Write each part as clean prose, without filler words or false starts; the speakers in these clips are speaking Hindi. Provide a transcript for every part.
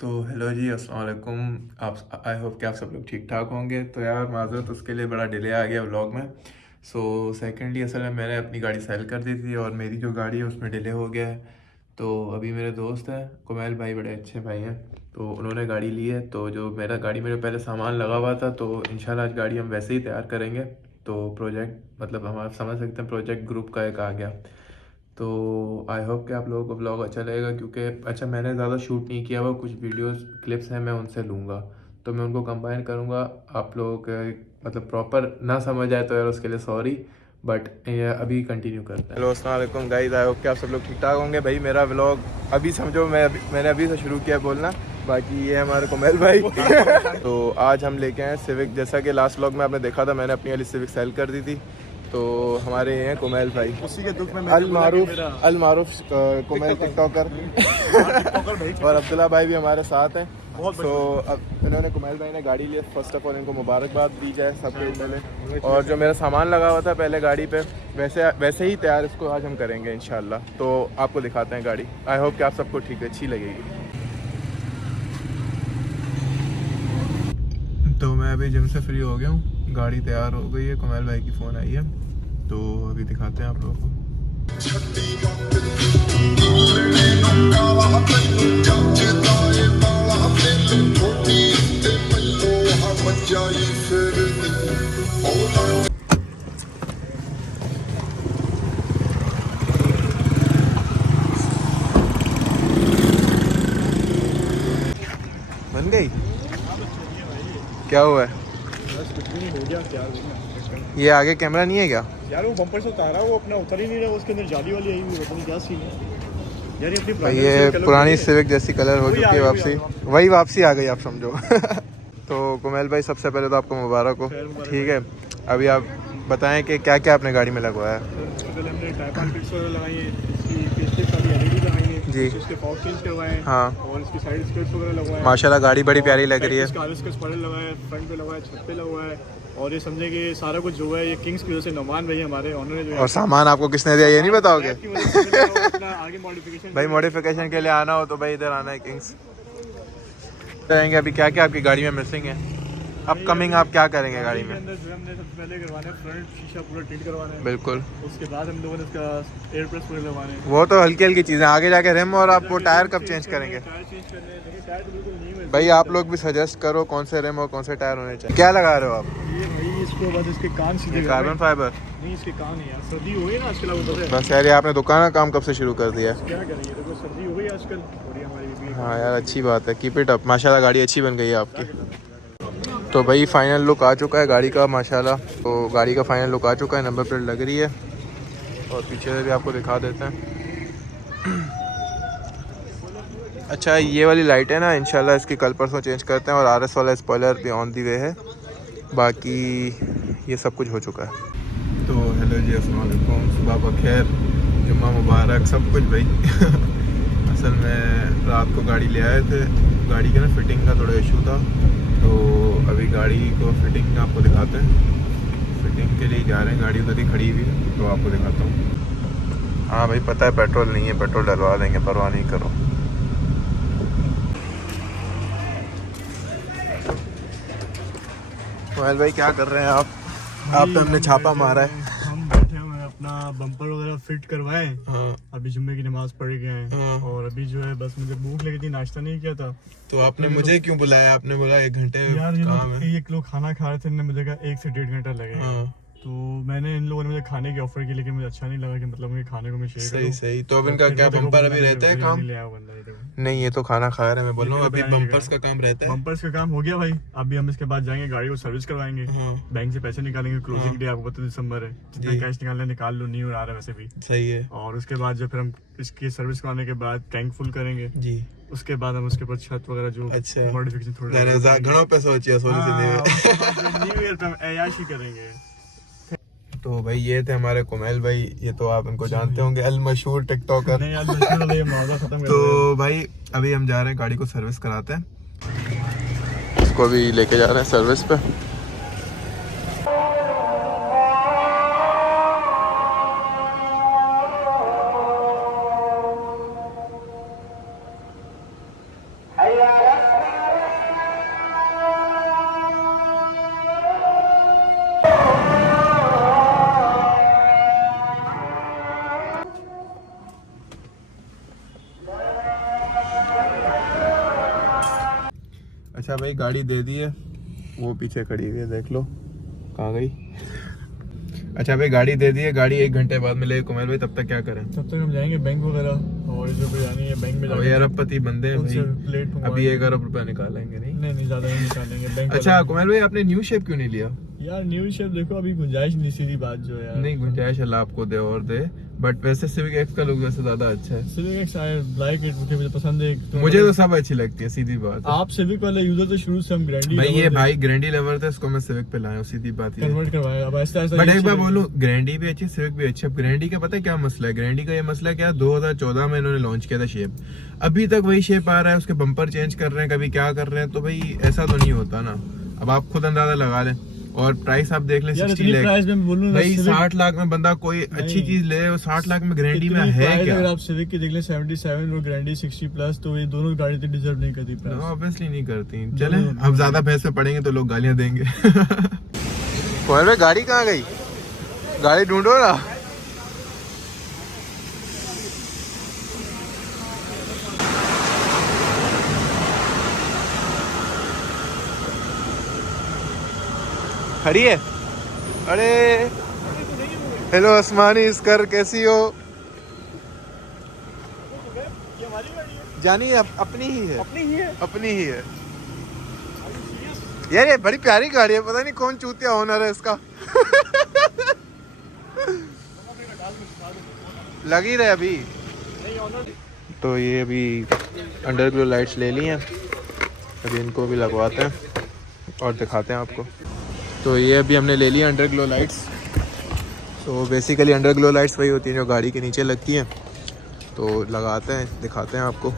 तो हेलो जी, अस्सलाम वालेकुम। आप आई होप कि आप सब लोग ठीक ठाक होंगे। तो यार माज़रत उसके लिए बड़ा डिले आ गया व्लॉग में। सेकेंडली असल में मैंने अपनी गाड़ी सेल कर दी थी और मेरी जो गाड़ी है उसमें डिले हो गया है। तो अभी मेरे दोस्त हैं कुमैल भाई, बड़े अच्छे भाई हैं, तो उन्होंने गाड़ी ली है। तो जो मेरा गाड़ी मेरे पहले सामान लगा हुआ था, तो इंशाल्लाह आज गाड़ी हम वैसे ही तैयार करेंगे। तो प्रोजेक्ट मतलब हम आप समझ सकते हैं, प्रोजेक्ट ग्रुप का एक आ गया। तो आई होप कि आप लोगों को ब्लॉग अच्छा लगेगा, क्योंकि अच्छा मैंने ज़्यादा शूट नहीं किया हुआ, कुछ वीडियोस क्लिप्स हैं मैं उनसे लूँगा, तो मैं उनको कंबाइन करूँगा। आप लोगों के मतलब प्रॉपर ना समझ आए तो यार उसके लिए सॉरी, बट अभी कंटिन्यू करते हैं। हेलो अस्सलाम वालेकुम गाइस, आई होप कि आप सब लोग ठीक ठाक होंगे। भाई मेरा व्लॉग अभी समझो मैंने अभी से शुरू किया बोलना, बाकी ये हमारे कुमैल भाई तो आज हम लेके आए सिविक। जैसा कि लास्ट व्लॉग में आपने देखा था, मैंने अपनी वाली सिविक सेल कर दी थी। तो हमारे ये हैं कुमैल भाई, उसी के दुख में अल मारूफ कुमैल टिकटॉकर और अब्दुल्ला भाई भी हमारे साथ हैं। तो अब इन्होंने कुमैल भाई ने गाड़ी ली। फर्स्ट ऑफ ऑल इनको मुबारकबाद दी जाए सबके पहले। और जो मेरा सामान लगा हुआ था पहले गाड़ी पे, वैसे ही तैयार इसको आज हम करेंगे इंशाल्लाह। तो आपको दिखाते हैं गाड़ी। आई होप कि आप सबको ठीक अच्छी लगेगी। तो मैं अभी जिम से फ्री हो गया हूँ, गाड़ी तैयार हो गई है, कुमैल भाई की फ़ोन आई है, तो अभी दिखाते हैं आप लोगों को। बन गई? क्या हुआ है? बस कुछ भी नहीं हो गया क्या ये आगे कैमरा नहीं है क्या? यार वो बम्पर से उतारा वो अपना उतर ही नहीं रहा, उसके अंदर जाली वाली आई हुई, पता नहीं क्या सीन है यार। ये अपनी भाई ये पुरानी सिविक जैसी कलर हो चुकी है, वापसी वही वापसी आ गई आप समझो तो कुमैल भाई सबसे पहले तो आपको मुबारक हो। ठीक है, अभी आप बताएं कि क्या क्या आपने गाड़ी में लगवाया है। पहले हमने टाइप किट्स वगैरह लगाई है, इसकी फेसलिफ्ट वाली एलईडी लगाई है जी। इसके फॉग चेंज करवाए हैं। हाँ और इसकी साइड स्किट्स वगैरह लगवाए हैं। माशाल्लाह गाड़ी बड़ी प्यारी लग रही है। इसका स्पॉइलर लगाया है, फ्रंट पे लगाया है, छत पे लगवाया है। और ये समझे कि सारा कुछ जो है ये किंग्स की वजह से नमान भाई हमारे ऑनर जो है। और सामान आपको किसने दिया ये नहीं बताओगे? आगे मॉडिफिकेशन भाई मॉडिफिकेशन के लिए आना हो तो भाई इधर आना है किंग्स। करेंगे अभी क्या क्या आपकी गाड़ी में मिसिंग है, अपकमिंग आप क्या करेंगे गाड़ी में? अंदर जो हमने सबसे पहले करवाना है फ्रंट शीशा पूरा टिल्ट करवाना है। बिल्कुल। उसके बाद हम लोगों ने इसका एयर प्रेस पूरे लगवाने हैं। वो तो हल्की हल्की चीज़ें, आगे जाके रिम और आप वो टायर कब चेंज करेंगे? टायर चेंज करने हैं, लेकिन टायर तो बिल्कुल न्यू है। भाई आप लोग भी सजेस्ट करो कौन से रिम और कौन से टायर होने चाहिए। क्या लगा रहे हो आप? ये भाई इसको बस इसके कान सीधे करने कार्बन हैं। फाइबर? नहीं इसके कान है यार, सर्दी हो गई ना आजकल, आपको पता है। बस यार ये आपने दुकान का काम कब से शुरू कर दिया है? क्या करेंगे, देखो सर्दी हो गई आजकल और ये हमारी बीबी हाँ यार अच्छी बात है, कीप इट अप। माशाल्लाह गाड़ी अच्छी बन गई है आपकी। तो भाई फाइनल लुक आ चुका है गाड़ी का माशाल्लाह। तो गाड़ी का फाइनल लुक आ चुका है, नंबर प्लेट लग रही है और पीछे से भी आपको दिखा देते हैं। अच्छा ये वाली लाइट है ना, इंशाल्लाह इसकी कल परसों चेंज करते हैं। और आरएस वाला स्पॉइलर भी ऑन दी वे है। बाकी ये सब कुछ हो चुका है। तो हेलो जी, अस्सलाम वालेकुम, सुबह बखैर, जुम्मा मुबारक, सब कुछ भाई असल में रात को गाड़ी ले आए थे, गाड़ी के ना फिटिंग का थोड़ा इशू था, तो अभी गाड़ी को फिटिंग आपको दिखाते हैं। फिटिंग के लिए जा रहे हैं, गाड़ी उधर ही खड़ी हुई है तो आपको दिखाता हूँ। हाँ भाई पता है पेट्रोल नहीं है, पेट्रोल डलवा देंगे, परवाह नहीं करो। कुमैल भाई क्या कर रहे हैं आप पे हमने छापा मारा है। हम बैठे हुए हैं, अपना बम्पर वगैरह फिट करवाए। हाँ अभी जुम्मे की नमाज पढ़ के आए हाँ। और अभी जो है बस मुझे भूख लगी थी, नाश्ता नहीं किया था। तो आपने मुझे क्यों बुलाया? आपने बोला 1 घंटे यार ये काम लोग है। एक लोग खाना खा रहे थे, इन्होंने मुझे कहा 1 से 1.5 घंटा लगेगा। हाँ तो मैंने इन लोगों ने मुझे खाने की ऑफर की, लेकिन मुझे अच्छा नहीं लगा कि मतलब मुझे खाने को मैं शेयर सही करूं। सही। तो अब इनका क्या बम्पर अभी रहता है काम? ले आया बंदा ये देखो। नहीं ये तो खाना खा रहे हैं, मैं बोल रहा हूँ अभी बिरयानी बम्पर्स का काम रहता है। बम्पर्स का काम हो गया भाई। अभी हम इसके बाद जाएंगे गाड़ी को सर्विस करवाएंगे, हाँ बैंक से पैसे निकालेंगे, क्लोजिंग हाँ। डे आपको पता है दिसंबर है, जितना जी। कैश निकालना है निकाल लो, न्यू ईयर आ रहा है वैसे भी। सही है और उसके बाद जो फिर हम इसकी सर्विस करवाने के बाद टैंक फुल करेंगे। जी। उसके बाद हम उसके ऊपर छत वगैरह जो अच्छा मॉडिफिकेशन थोड़ा घणो पैसा सोचिए सोनी न्यू ईयर पे हम ऐयाशी करेंगे। तो भाई ये थे हमारे कुमैल भाई, ये तो आप इनको जानते होंगे, अल मशहूर टिकटॉकर। नहीं यार मशहूर वाला ये मौका खत्म कर तो भाई अभी हम जा रहे हैं गाड़ी को सर्विस कराते हैं, इसको अभी लेके जा रहे हैं सर्विस पे। Allah अच्छा भाई गाड़ी दे दी है, वो पीछे खड़ी हुई है, देख लो कहाँ गई। अच्छा भाई गाड़ी दे दी है, गाड़ी 1 घंटे बाद मिलेगी। कुमार भाई तब तक क्या करें? तब तक हम जाएंगे बैंक वगैरह, और जो भी जानी है बैंक में अभी अरबपति बंदे हैं उनसे भाई, प्लेट अभी 1 अरब रुपया निकालेंगे नहीं। नहीं ज्यादा नहीं निकालेंगे बैंक अच्छा कुमार भाई आपने न्यू शेप क्यों नहीं लिया? यार न्यू शेप देखो अभी गुंजाइश नहीं, सीधी बात जो है यार। नहीं गुंजाइश अल्लाह आपको दे और दे, बट वैसे सिविक एक्स का लुक वैसे ज्यादा अच्छा है। Civic x I like it, मुझे पसंद है। मुझे तो सब अच्छी लगती है, सीधी बात है। आप सिविक वाले यूजर तो शुरू से हम ग्रैंडी भाई ये भाई ग्रैंडी लवर था, इसको मैं सिविक पे लाया हूँ, सीधी बात है। कन्वर्ट करवाया अब ऐसा ऐसा। बट एक बार बोलूं, ग्रैंडी भी अच्छी, सिविक भी अच्छी। अब ग्रैंडी का पता है क्या मसला है? ग्रैंडी का ये मसला क्या है, 2014 में इन्होंने लॉन्च किया था शेप, अभी तक वही शेप आ रहा है, उसके बम्पर चेंज कर रहे हैं, कभी क्या कर रहे हैं, तो भाई ऐसा तो नहीं होता ना। अब आप खुद अंदाजा लगा लें, और प्राइस आप देख लें 60 लाख भाई, 60 लाख में बंदा कोई अच्छी चीज ले, और 60 लाख में ग्रैंडी में है क्या? अगर आप सिविक की देख लें 77 और ग्रैंडी 60 प्लस, तो ये दोनों गाड़ी तो डिजर्व नहीं करती प्राइस। ऑब्वियसली नहीं करती। चले अब ज्यादा पैसे पड़ेंगे तो लोग गालियां देंगे। गाड़ी कहाँ गई? गाड़ी ढूंढो ना। खड़ी है? अरे हेलो आसमानी इसकर, कैसी हो? ये हमारी गाड़ी है, जानी अपनी ही है, अपनी ही है। अपनी ही है यार, ये बड़ी प्यारी गाड़ी है, पता नहीं कौन चूतिया ओनर है इसका। लगी रहे अभी तो। ये अभी अंडरग्लो लाइट्स ले ली हैं, अभी इनको भी लगवाते हैं और दिखाते हैं आपको। तो ये अभी हमने ले लिया अंडरग्लो लाइट्स। तो बेसिकली अंडरग्लो लाइट्स वही होती हैं जो गाड़ी के नीचे लगती हैं, तो लगाते हैं, दिखाते हैं आपको।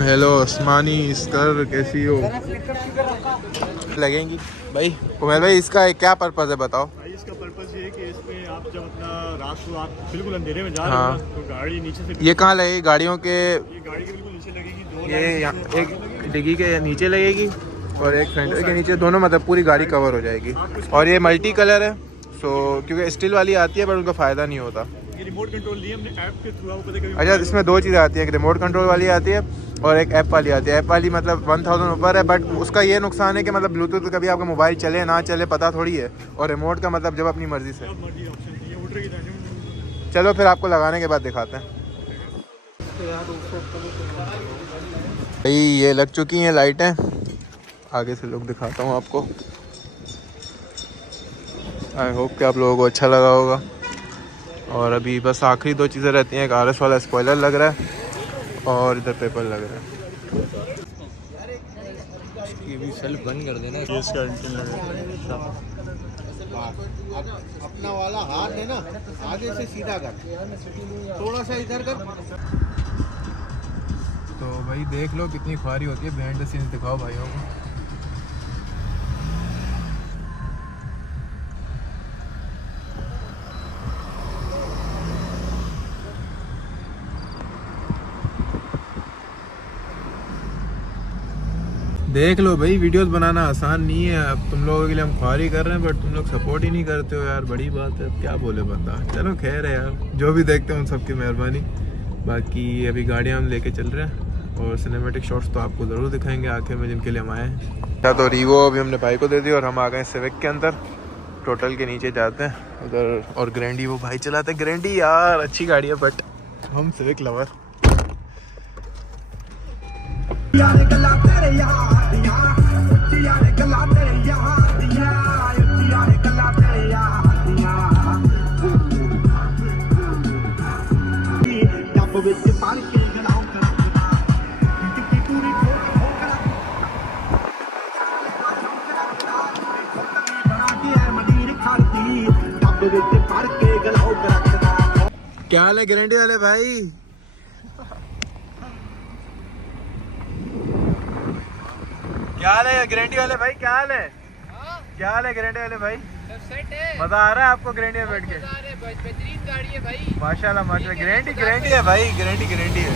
हेलो आसमानी इसकर, कैसी हो? लगेंगी भाई। कुमार भाई इसका क्या पर्पज़ है बताओ? भाई इसका पर्पस ये है कि इसमें आप जब अपना रात को आप बिल्कुल अंधेरे में जा रहे हाँ। हो ना, तो गाड़ी नीचे से, ये कहाँ लगेगी गाड़ियों के? ये गाड़ी के बिल्कुल नीचे लगेगी। दो ये लाइन यहाँ से एक डिग्गी के नीचे लगेगी और एक फेंडर के नीचे, दोनों मतलब पूरी गाड़ी कवर हो जाएगी। और ये मल्टी कलर है, सो क्योंकि स्टील वाली आती है पर उनका फ़ायदा नहीं होता। ये रिमोट कंट्रोल दिए हमने ऐप के थ्रू, आपको पता है कभी। अच्छा इसमें 2 चीज़ें आती हैं, एक रिमोट कंट्रोल वाली आती है और एक ऐप वाली आती है। ऐप वाली मतलब 1000 ऊपर है, बट उसका ये नुकसान है कि मतलब ब्लूटूथ कभी आपका मोबाइल चले ना चले पता थोड़ी है, और रिमोट का मतलब जब अपनी मर्ज़ी से। अब मर्जी ऑप्शन है, ये उठ रही है। चलो फिर आपको लगाने के बाद दिखाते हैं। भाई ये लग चुकी हैं लाइटें, आगे से लुक दिखाता हूँ आपको। आई होप कि आप लोगों को अच्छा लगा होगा। और अभी बस आखिरी 2 चीज़ें रहती हैं, एक RS वाला स्पॉइलर लग रहा है और इधर पेपर लग रहा है। ये भी सेल्फ बंद कर देना। इसका इंजन लगेगा। अपना वाला हाथ है ना, आगे से सीधा कर, थोड़ा सा इधर कर। तो भाई देख लो कितनी ख्वारी होती है, बिहाइंड द सीन्स दिखाओ भाइयों को। देख लो भाई, वीडियोस बनाना आसान नहीं है। अब तुम लोगों के लिए हम ख्वारी कर रहे हैं, बट तुम लोग सपोर्ट ही नहीं करते हो यार, बड़ी बात है। क्या बोले बंदा, चलो खैर है यार, जो भी देखते हैं उन सबकी मेहरबानी। बाकी अभी गाड़ियाँ हम लेके चल रहे हैं और सिनेमैटिक शॉट्स तो आपको ज़रूर दिखाएंगे आखिर में, जिनके लिए हम आए हैं। अच्छा तो रीवो अभी हमने भाई को दे दी और हम आ गए सिविक के अंदर। टोटल के नीचे जाते हैं उधर, और ग्रैंडी वो भाई चलाते हैं। ग्रैंडी यार अच्छी गाड़ी है, बट हम सिविक लवर। क्या हाल है गारंटी वाले भाई? क्या हाल है गारंटी वाले भाई? क्या हाल है? क्या हाल है गारंटी वाले भाई? मजा आ रहा है आपको गारंटी में बैठ के? बेहतरीन गाड़ी है भाई, माशाल्लाह माशाल्लाह। गारंटी है भाई, गारंटी है।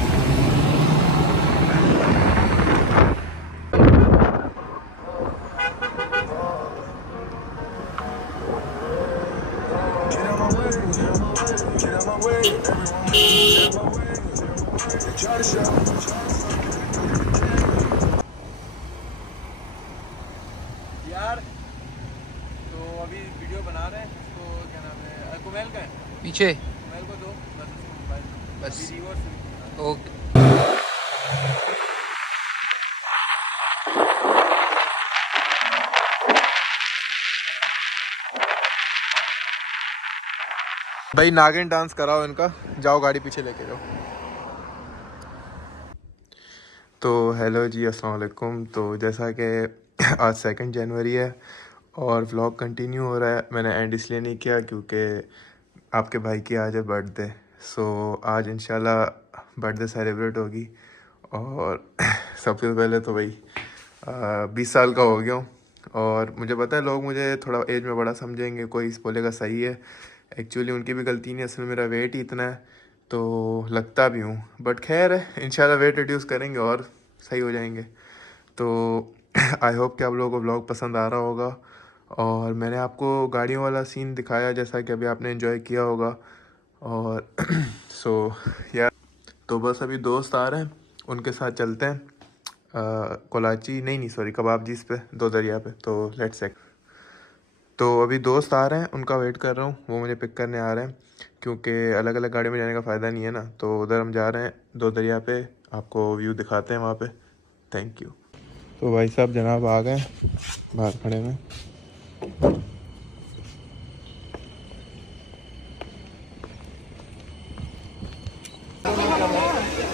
पीछे बस ओके। भाई नागिन डांस कराओ इनका, जाओ गाड़ी पीछे लेके जाओ। तो हेलो जी, अस्सलाम वालेकुम। तो जैसा कि आज 2 जनवरी है और व्लॉग कंटिन्यू हो रहा है। मैंने एंड इसलिए नहीं किया क्योंकि आपके भाई की आज है बर्थडे। सो आज इंशाल्लाह बर्थडे सेलिब्रेट होगी। और सबसे पहले तो भाई 20 साल का हो गया हूँ और मुझे पता है लोग मुझे थोड़ा एज में बड़ा समझेंगे, कोई बोलेगा सही है। एक्चुअली उनकी भी गलती नहीं है, असल में मेरा वेट ही इतना है तो लगता भी हूँ, बट खैर है, इंशाल्लाह वेट रिड्यूस करेंगे और सही हो जाएंगे। तो आई होप कि आप लोगों को व्लॉग पसंद आ रहा होगा। और मैंने आपको गाड़ियों वाला सीन दिखाया जैसा कि अभी आपने एंजॉय किया होगा। और सो यार, तो बस अभी दोस्त आ रहे हैं, उनके साथ चलते हैं कोलाची नहीं सॉरी कबाबजीज़ पे, 2 दरिया पे। तो लेट्स चेक। तो अभी दोस्त आ रहे हैं, उनका वेट कर रहा हूँ, वो मुझे पिक करने आ रहे हैं क्योंकि अलग अलग गाड़ी में जाने का फ़ायदा नहीं है ना। तो उधर हम जा रहे हैं 2 दरिया पे, आपको व्यू दिखाते हैं वहाँ पे। Thank you. तो भाई साहब जनाब आ गए बाहर खड़े में।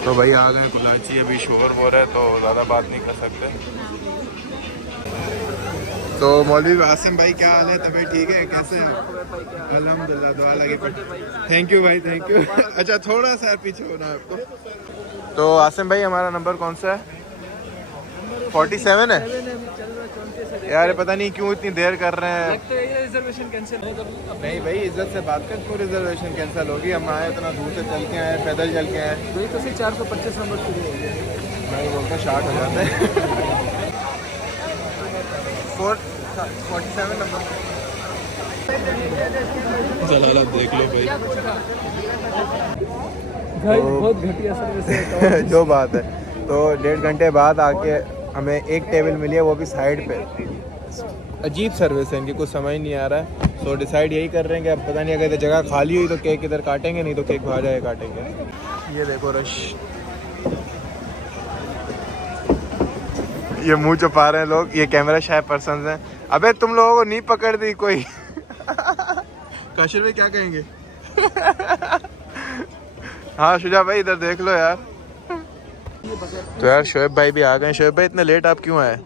तो भाई आ गए कोलाची, अभी शोर हो रहा है तो ज़्यादा बात नहीं कर सकते। तो मौलवी आसिम भाई क्या हाल है, तबीयत ठीक है, कैसे हैं? अल्हम्दुलिल्लाह, दुआ लगे पड़। थैंक यू भाई, थैंक यू। अच्छा थोड़ा सा पीछे होना है आपको। तो आसिम भाई हमारा नंबर कौन सा है? 47 है यार, पता नहीं क्यों इतनी देर कर रहे हैं। रिजर्वेशन कैंसिल नहीं भाई, इज्जत से बात कर, क्यों रिजर्वेशन कैंसिल होगी? हम आए इतना दूर से चल के आए, पैदल चल के आए। वही तो 425 नंबर शुरू हो गया। मैं बोलता 60 हो जाता है। 47 नंबर जलाला देख लो भाई। बहुत घटिया सर्विस है। जो बात है, तो 1.5 घंटे बाद आके हमें एक टेबल मिली है, वो भी साइड पे। अजीब सर्विस है इनकी, कुछ समझ नहीं आ रहा है। तो डिसाइड यही कर रहे हैं कि अब पता नहीं अगर जगह खाली हुई तो केक इधर काटेंगे, नहीं तो केक बाहर जाके काटेंगे। ये देखो रश, ये मुंह छुपा रहे हैं लोग, ये कैमरा शाय पर्सन हैं। अबे तुम लोगों को नहीं पकड़ दी कोई। काशिर भाई क्या कहेंगे? हाँ शुजा भाई इधर देख लो यार। तो यार शोएब भाई भी आ गए। शोएब भाई इतना लेट आप क्यों आए?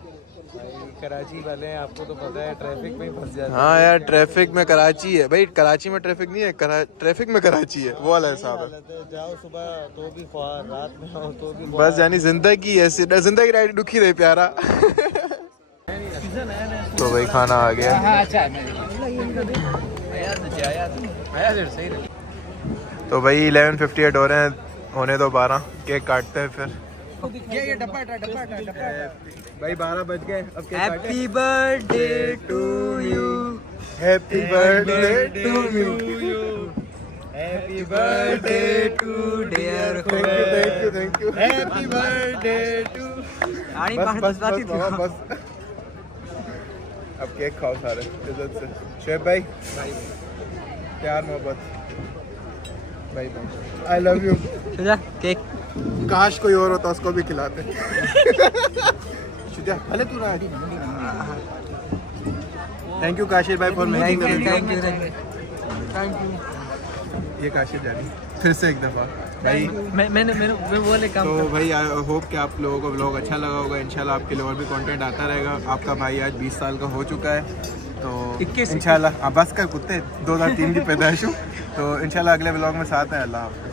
कराची वाले हैं, आपको तो पता है ट्रैफिक में फंस जाते हैं। हाँ यार, ट्रैफिक में कराची है भाई। कराची में ट्रैफिक नहीं है, ट्रैफिक में कराची है, वो वाला हिसाब है। जाओ सुबह तो भी ख्वार, रात में आओ तो भी बस यानी जिंदगी ऐसी, जिंदगी राइड दुखी रही प्यारा। तो भाई खाना आ गया। तो भाई 11:58 हो रहे हैं, होने दो 12, केक काटते हैं फिर। ये डब्बा भाई 12 बज गए, अब cake happy birthday to you, happy birthday to you, happy birthday to dear, thank you. Happy birthday to. बस बस। अब केक खाओ सारे इज्जत से। शेफ भाई प्यार मोहब्बत भाई, आई लव यू। केक काश कोई और होता उसको भी खिलाते। भले तू रहा। थैंक यू काशिर भाई for making the video. Thank you. ये काशिर जानी फिर से एक दफ़ा भाई। मैं वो वाले काम तो भाई आई होप कि आप लोगों को व्लॉग अच्छा लगा होगा। इंशाल्लाह आपके लिए और भी कंटेंट आता रहेगा। आपका भाई आज 20 साल का हो चुका है, तो 21 इंशाल्लाह बस कर कुत्ते 2003 की पैदाइश हूँ। तो इंशाल्लाह अगले व्लॉग में साथ हैं। अल्लाह हाफ़िज़।